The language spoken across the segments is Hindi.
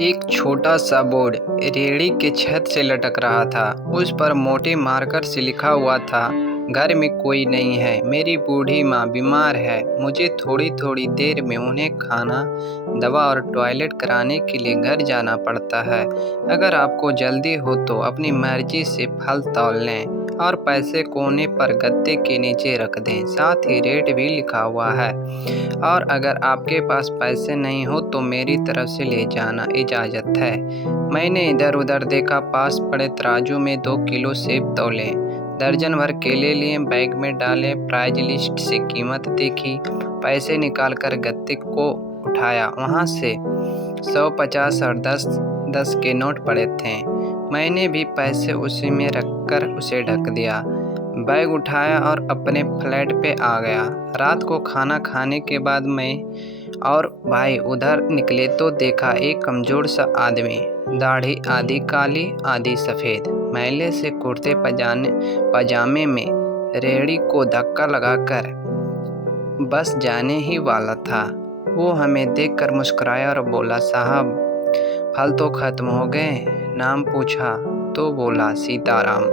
एक छोटा सा बोर्ड रेहड़ी के छत से लटक रहा था। उस पर मोटे मार्कर से लिखा हुआ था, घर में कोई नहीं है, मेरी बूढ़ी माँ बीमार है, मुझे थोड़ी थोड़ी देर में उन्हें खाना, दवा और टॉयलेट कराने के लिए घर जाना पड़ता है। अगर आपको जल्दी हो तो अपनी मर्जी से फल तौल लें और पैसे कोने पर गद्दे के नीचे रख दें। साथ ही रेट भी लिखा हुआ है। और अगर आपके पास पैसे नहीं हो तो मेरी तरफ से ले जाना, इजाज़त है। मैंने इधर उधर देखा, पास पड़े तराजू में 2 किलो सेब तौले, दर्जन भर केले लिए, बैग में डाले, प्राइज लिस्ट से कीमत देखी, पैसे निकालकर गद्दे को उठाया। वहाँ से 100, 50 और 10 के नोट पड़े थे। मैंने भी पैसे उसी में रखकर उसे ढक दिया, बैग उठाया और अपने फ्लैट पे आ गया। रात को खाना खाने के बाद मैं और भाई उधर निकले तो देखा एक कमज़ोर सा आदमी, दाढ़ी आधी काली आधी सफ़ेद, मैले से कुर्ते पजामे में रेहड़ी को धक्का लगाकर बस जाने ही वाला था। वो हमें देखकर मुस्कुराया और बोला, साहब फल तो ख़त्म हो गए। नाम पूछा तो बोला, सीताराम।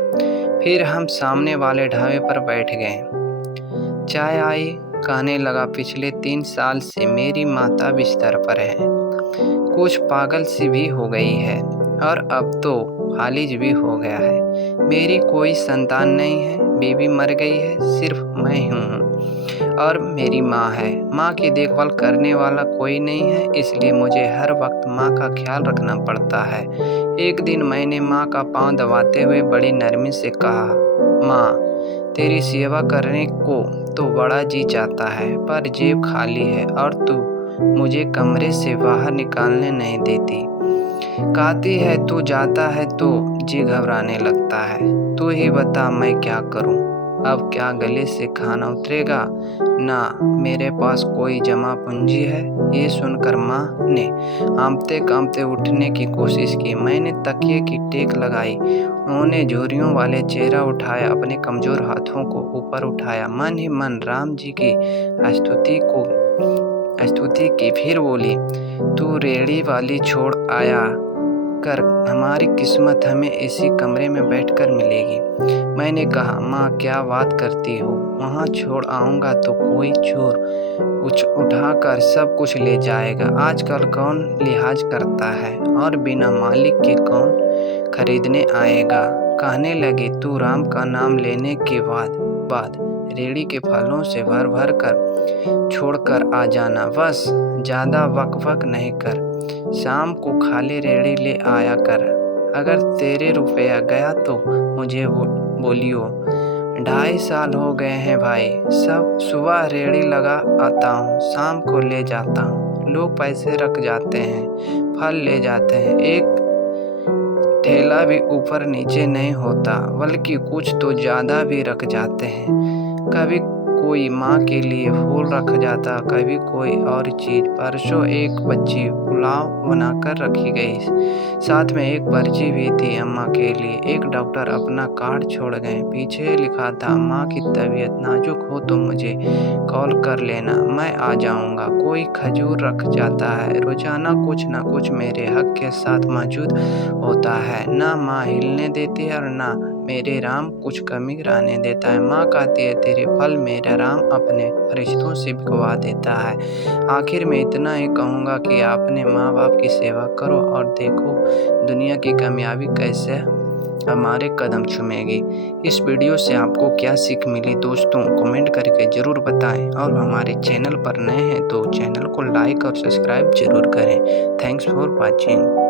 फिर हम सामने वाले ढाबे पर बैठ गए। चाय आई, कहने लगा, पिछले 3 साल से मेरी माता बिस्तर पर है, कुछ पागल सी भी हो गई है और अब तो फालिज भी हो गया है। मेरी कोई संतान नहीं है, बीवी मर गई है, सिर्फ मैं हूँ और मेरी माँ है। माँ की देखभाल करने वाला कोई नहीं है, इसलिए मुझे हर वक्त माँ का ख्याल रखना पड़ता है। एक दिन मैंने माँ का पाँव दबाते हुए बड़ी नरमी से कहा, माँ, तेरी सेवा करने को तो बड़ा जी चाहता है, पर जेब खाली है और तू मुझे कमरे से बाहर निकालने नहीं देती। कहती है तू जाता है तो जी घबराने लगता है। तू ही बता मैं क्या करूं? अब क्या गले से खाना उतरेगा? ना मेरे पास कोई जमा पूंजी है। ये सुनकर माँ ने कांपते कांपते उठने की कोशिश की। मैंने तकिए की टेक लगाई। उन्होंने झुर्रियों वाले चेहरा उठाया, अपने कमज़ोर हाथों को ऊपर उठाया, मन ही मन राम जी की स्तुति की। फिर बोली, तू रेहड़ी वाली छोड़ आया कर, हमारी किस्मत हमें इसी कमरे में बैठकर मिलेगी। मैंने कहा, माँ क्या बात करती हो? वहाँ छोड़ आऊँगा तो कोई चोर उठाकर सब कुछ ले जाएगा। आजकल कौन लिहाज करता है और बिना मालिक के कौन खरीदने आएगा। कहने लगी, तू राम का नाम लेने के बाद रेहड़ी के फलों से भर भर कर छोड़कर आ जाना, बस ज़्यादा वक नहीं कर। शाम को खाली रेहड़ी ले आया कर। अगर तेरे रुपया गया तो मुझे बोलियो। 2.5 साल हो गए हैं भाई, सब सुबह रेहड़ी लगा आता हूँ, शाम को ले जाता हूँ। लोग पैसे रख जाते हैं, फल ले जाते हैं, एक ठेला भी ऊपर नीचे नहीं होता, बल्कि कुछ तो ज़्यादा भी रख जाते हैं। कभी कोई माँ के लिए फूल रख जाता, कभी कोई और चीज़। परसों एक बच्ची पुलाव बनाकर रखी गई, साथ में एक पर्ची भी थी अम्मा के लिए। एक डॉक्टर अपना कार्ड छोड़ गए, पीछे लिखा था, माँ की तबीयत नाजुक हो तो मुझे कॉल कर लेना, मैं आ जाऊँगा। कोई खजूर रख जाता है, रोज़ाना कुछ ना कुछ मेरे हक के साथ मौजूद होता है। ना माँ हिलने देती है और ना मेरे राम कुछ कमी रहने देता है। माँ कहती है, तेरे फल मेरा राम अपने फरिश्तों से बिकवा देता है। आखिर में इतना ही कहूँगा कि अपने माँ बाप की सेवा करो और देखो दुनिया की कामयाबी कैसे हमारे कदम चूमेगी। इस वीडियो से आपको क्या सीख मिली दोस्तों, कमेंट करके ज़रूर बताएं और हमारे चैनल पर नए हैं तो चैनल को लाइक और सब्सक्राइब ज़रूर करें। Thanks for watching.